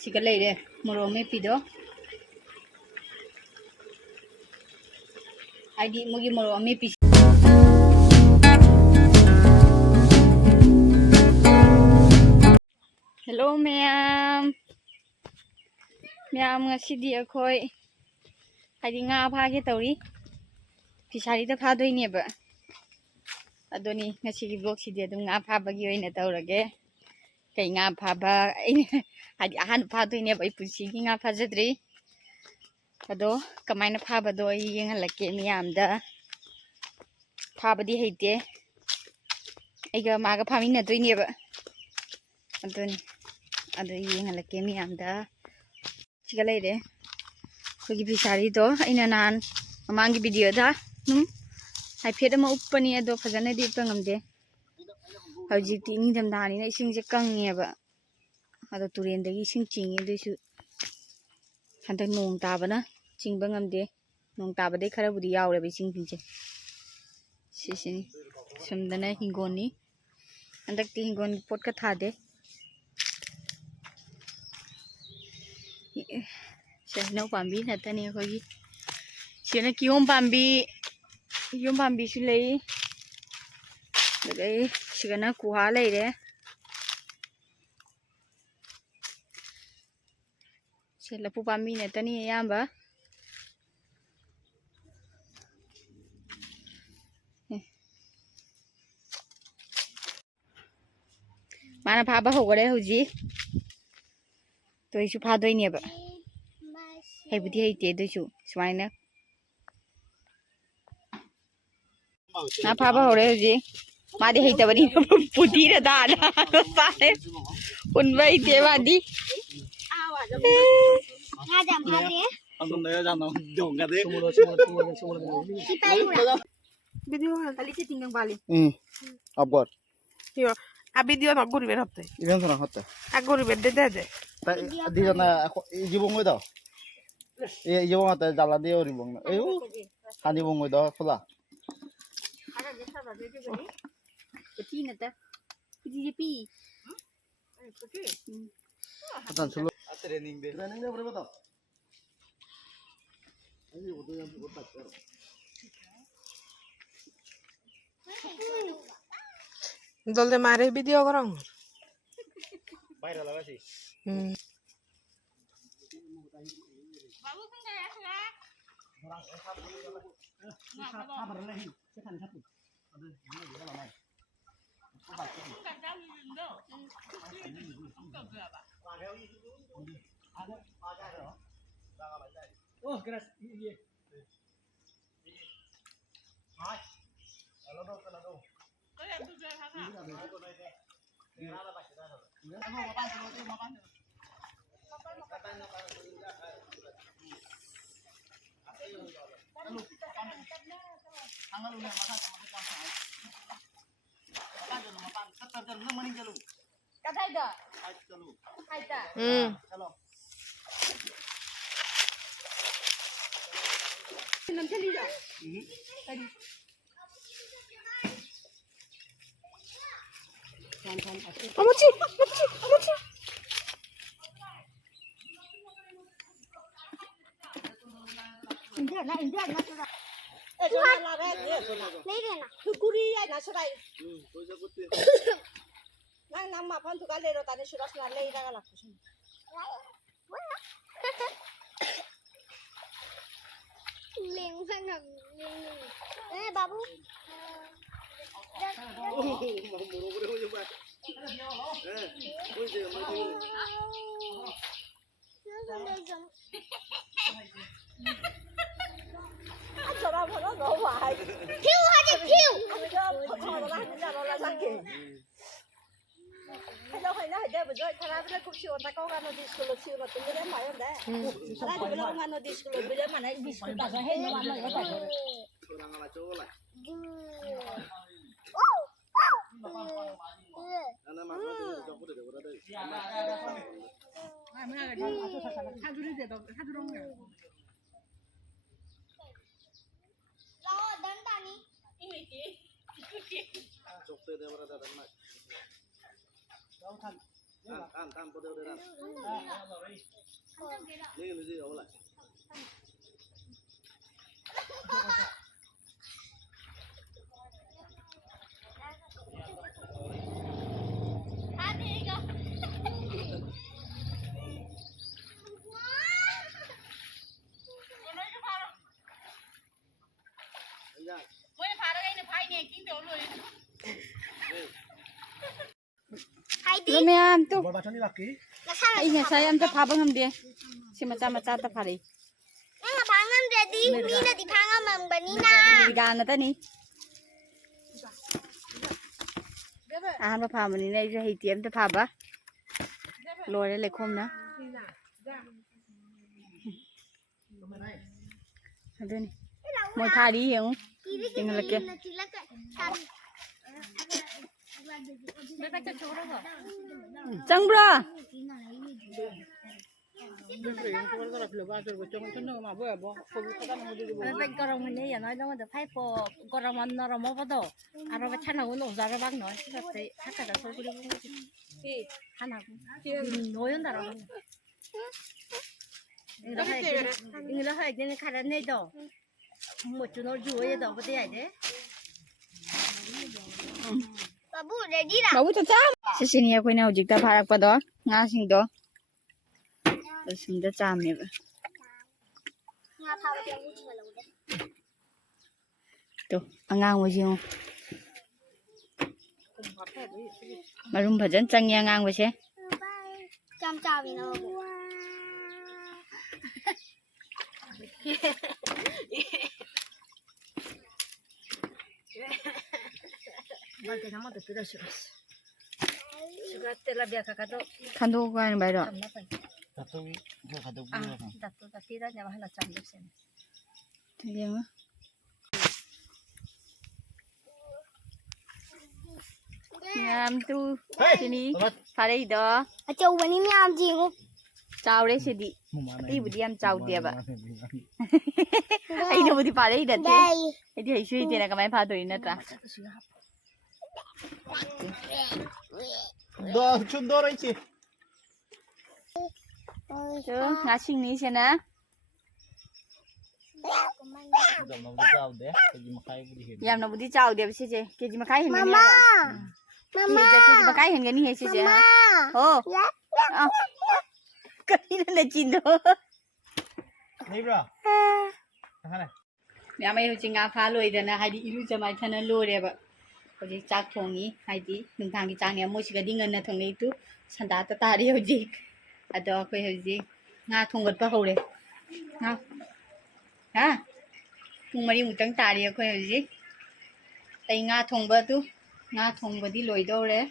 siga leire morong me pido aidi mugi morong me pi hello ma'am ngasidi akhoi aidi nga pha ke tauri fisari da pha doi ne ba adoni ngasigi vlog sidi adum nga pha bagi oina taurage kai nga pha ba aidi ahan pha doi ne ba ipusi gi nga pha jadri ado kamaina pha ba do yeng halake miyam da pha badi heite aiga maga pha min na doi ne ba adoni ado yeng halake miyam da siga leire kogi fisari do aina nan amangi video da haifet ama uppani ado fajana di pangamde hojikti ningdam dani na ising je kangnge ba ado turen dagi ising chingi desu handak nong tabana chingba ngamde nong tabade khara budi yawre ba ising pinje sisini sumdana hingoni handak ti hingon pot ka thade sehna pambi natani khogi sena kiyom pambi su lei dai sigana kuha leire selapu pambi natani yamba mana pha ba hogare huji toisu pha doi ne ba heibudi heite doisu swaina na pha ba hore huji madi heita bani puti ra dala pare unbai te badi nga jam pha de anh nói rằng nó dùng cái đấy video kali ce tinggang bali abgor yo a video na guri ber hotte iben sana hotte a guri ber de de ta di jana jibong ngoi do e jibong ta jala de ori bong na eu hani bong ngoi do khula ada jesa ba de gani peti na ta peti pi atan sulu training de berapa tau ini udah yang udah tak জলদি মারে video করং বাইরে লাগাছি babu kan ya suka oh keras iya kalau dong kadai da hai ta nam chali ja tadi Amochi India na sudah lấy cái nào kuri ya na sudah pojok putih nang nang mapan tu kali ro tadi sudah sudah lei dah lah kusin lên sang thằng ê babu sudah pernah nggak wahai phiêu aja phiêu nó là sang kì hay đâu hay nói đây bây giờ thằng nào bây giờ cũng chịu ta có ngăn nó đi school chịu nó tính cái máy không đấy thằng nào bây giờ ngăn nó đi school bây giờ mà này đi school ta sẽ hết nó ăn nó có phải orang ala cowok lah anak mama tu cowok tu berada lo đến ta đi cowok tu berada dalam mak tham tham tu berada Lo ma'am tu. Bawa bacaan ni laki. Ai nya saya am ta pha ba ngam de. Si macha macha ta pha ri. Nang pangan ready, mina di pangan mambani na. Di ga na ta ni. An ba pha mani nei ju hei tiam ta pha ba. Loi le khom na. Adeni. Moi pha đi hiểu. Tinggal lagi. Cang bro. bên con rồng này giờ nói nó được phải po con rồng nó rồng mất đâu à rồi chăn nào cũng ra ra bác nói thế chắc là số cái gì chăn nào nói hơn đó nó hơi nên khai ra này đâu một chút nó vui đâu có thể đấy Babu ready ra. Babu cha cha. Sisini akoi na hojik ta pharak pa do nga sing do. Sim da cham ne ba. Nga pha ba yang uchi malo de. To angang mo ji. Marum bhajan chang ya ngang ba se. Cham cha vi no. Mal te namo te tira shuras shuras te la bia kakado Khandu ga ni bai do. kamna pa Satu dia kata ah bulan. datu tira nya hala cham de sen Thia ma. Ngam tu sini pha dei do. Achau bani mi am ji ngo. Chao đấy sẽ đi. Mana? Đi budi am chao dia ba. Ai no budi pha dei da te. Dai. Ai di hai shui te na ka mai pha doi na tra. Do chun do rồi chị. Chứ ngã sinh ní xem na. Dam na bujau deh. Kaji makai budi hin. Yam no budi chao dia se je. Ke ji ma khai hin ni. Mama. Mama. Ke ji ma khai hin ni he se je. Ho. Cái này chín đó. Ni bro. Thằng này. Mẹ mày hồi chính ngã phá lôi rồi nè, hay đi ilu cho mày thân nó lôi rồi vậy. Có gì chắc thong ý, hay đi đừng thằng cái trang này mua chỉ cái đi ngân là thong này tu, sản đá ta ta đi hồi gì, à đó coi hồi gì, ngã thong gật bao hồi đấy, ngã, hả, thong mà đi một trắng ta đi coi hồi gì, tay ngã thong bao tu, ngã thong bao đi lôi đâu đấy,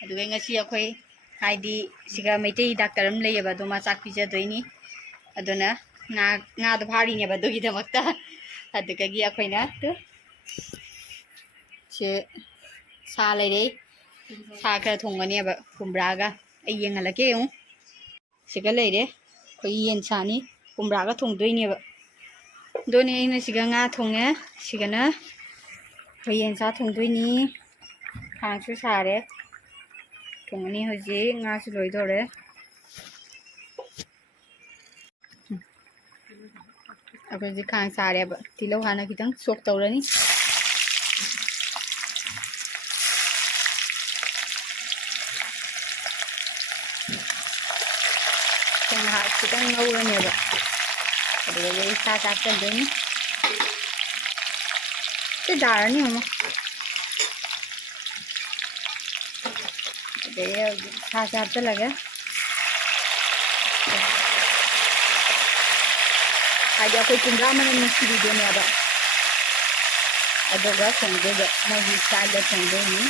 à đó cái ngã xia coi, hay đi, chỉ cái mấy cái doctor em lấy vậy, đó mà chắc bây giờ đấy ní, à đó nè, ngã đó phá đi nhỉ, vậy đó cái thằng mặc ta. Ada kagi aku ini tu, si salai deh, sakar thongga ni apa, kumbraga, ayang ala ke yung, sekalai deh, koi iyan sani, kumbraga thong doi ni apa, doi ni na siga nga thongnya, siga na, koi iyan sa thong doi ni, khang su sa deh, thong ni hoji nga su loi do deh. Aku jadi khang sa deh, tilau hana kita sok tau lah ni. Tengah kita ngau lah ni apa. Ada jadi sa kan deh ni. Sedar ni mama. Jadi sa tu lagi. Ada aku kumra mana ni video ni ada. Ada gak sengge gak mau bisa ada sengge ni.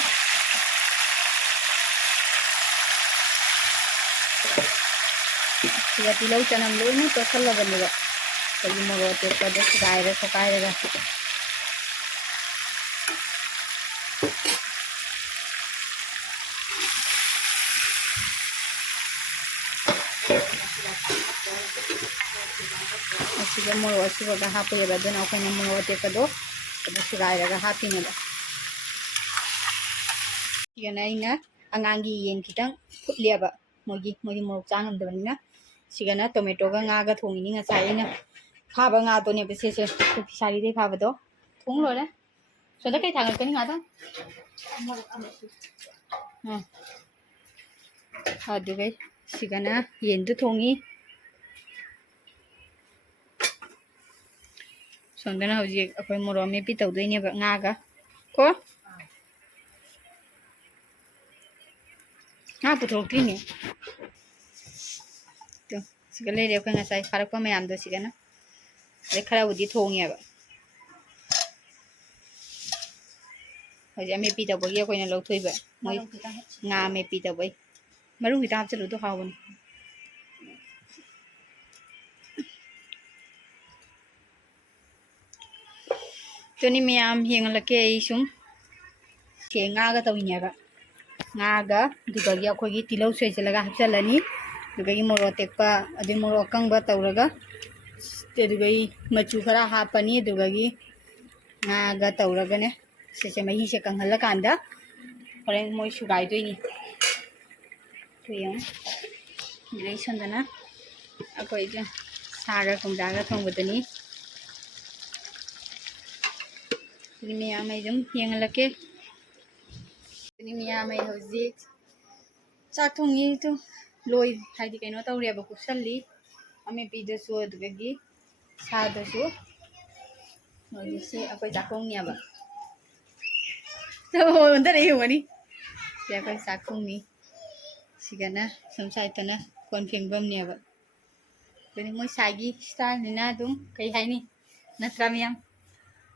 Tiga tilau canam lu ni tu salah benda. Kalau mau buat tu pada sekai dah. Asiga mo asiga ga hapo ya badan ako na mo wate kado kado sigai ga hapi na ba yan ay nga ang angi yen kitang putliya ba mogi mo changam da na सिगना tomato का nga ga thong ni nga sai na pha ba nga to ne be se pisari de pha ba do thong lo le so da kai thang ka ni nga da ha du gai sigana yen du thongi sondana hojik akoi moro me pi tau doi ne ba nga ga ko nga pu thok ti ni to sigale de ka nga sai kharak pa mayam do sigana le khara udi thongi ba hojik me pi tau ba ye koi na lo thoi ba moi nga me pi tau bai maru hi ta hap chalu to hawun to ni miyam hingala ke isum ke nga ga tawnya ba nga ga duga gi akhoi gi tilau sei chalaga hapchalani duga gi moro tekpa adi moro kangba tawraga te duga gi machu khara hapani duga gi nga ga tawraga ne se mahi se kanghala kanda horen moi sugai doini to yang direi sondana akhoi ja saga kumdaga thongbadani ni miyam ai dum hingala ke ni miyam ai hojik chak thongi to loi haidi kaino tawre ba kusalli ame pi de so dugagi sa da so hojik se akoi chakong nya ba to onda rei honi se akoi chakong ni sigana samsai tana kon phengbam nya ba tani moi sagi style ni na dum kai haini natra miyam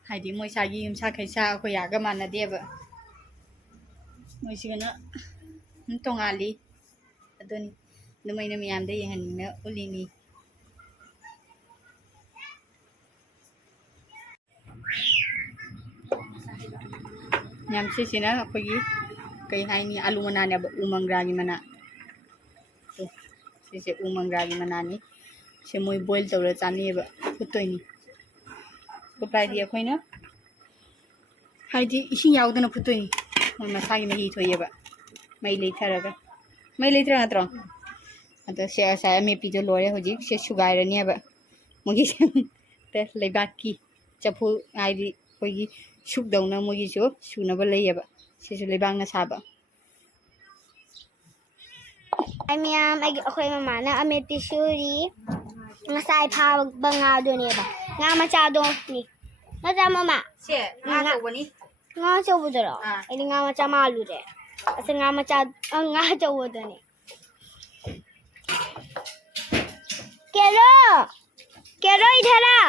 haidi moi sagi yumsa khaisa akoi yaga mana de ba moi sigana tongali adoni numai na miyam de yan na ulini nyam si sina akoi kai haini alu mana ne ba umangra gi mana to se umangra gi mana ni se moi boil tawra chani ba phutoi ni upai di akoi na haidi ising yaudana phutoi ni moi masagi mehi thoye ba mai leitharaga mai leithra natro ado se asa me pi do lore hoji se sugai rani ba mogi te leibaki chapu haidi koigi suk dauna mogi jo suna ba lei ba se su leibang na saba ai miyam ai akhoi mama na ame pisuri nga sai pha ba nga do ne ba nga ma cha do ni nga cha mama se nga to bani nga cha bu dara ai nga ma cha ma lu de asa nga ma cha nga cha wo de ne केरो इधर आ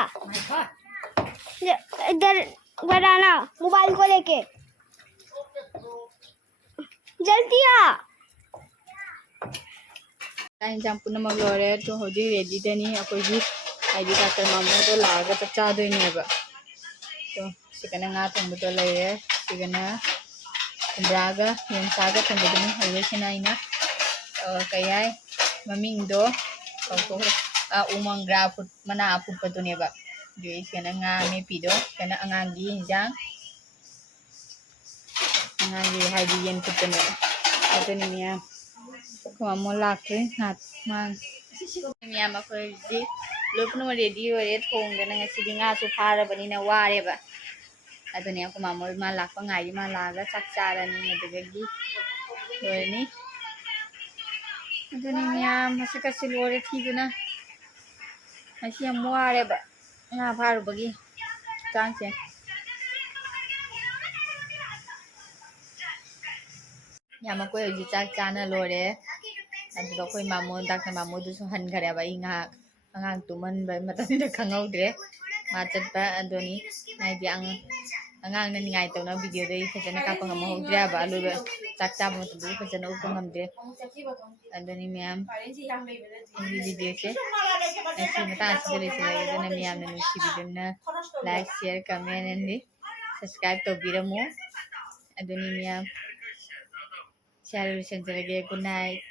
इधर इधर आना mobile को लेके जल्दी आ time जम पुनः मगलोरे तो होजी रेडी देनी अकोई जी आईडी डॉक्टर मामू तो लागा तो चा दोनी है बा तो सिकना nga thongbu to laye sigana braga yen saga thongbu ni hoye sinaina kayai maming do ko umangra put mana aput pa to ne ba jo sigana nga me pido kana angangi hinjang angangi haidi yen put to ne ato ni niya ko lakre nat mang miyam akhoi ji lopno ready ore thongdana ngasi dinga su phara bani na ware ba aduni ko mamol ma lakpa ngai ma laga chak charani adugagi lorni aduni miyam masaka silore thiduna asi am ware ba nga pharu bagi changche yama ko ji chak chana lore adu koi mamu dakna mamu du han khare ba inga angang tuman ba matani da khangau dre ma chat ba adoni nai bi angang na ngai to na video dei phajana ka pa ngam ho dra ba lu ba chak cha mo tu phajana u ngam de adoni miyam ini video che asi mata asile se adoni miyam na si video na like share comment and subscribe to biramu adoni miyam share good night.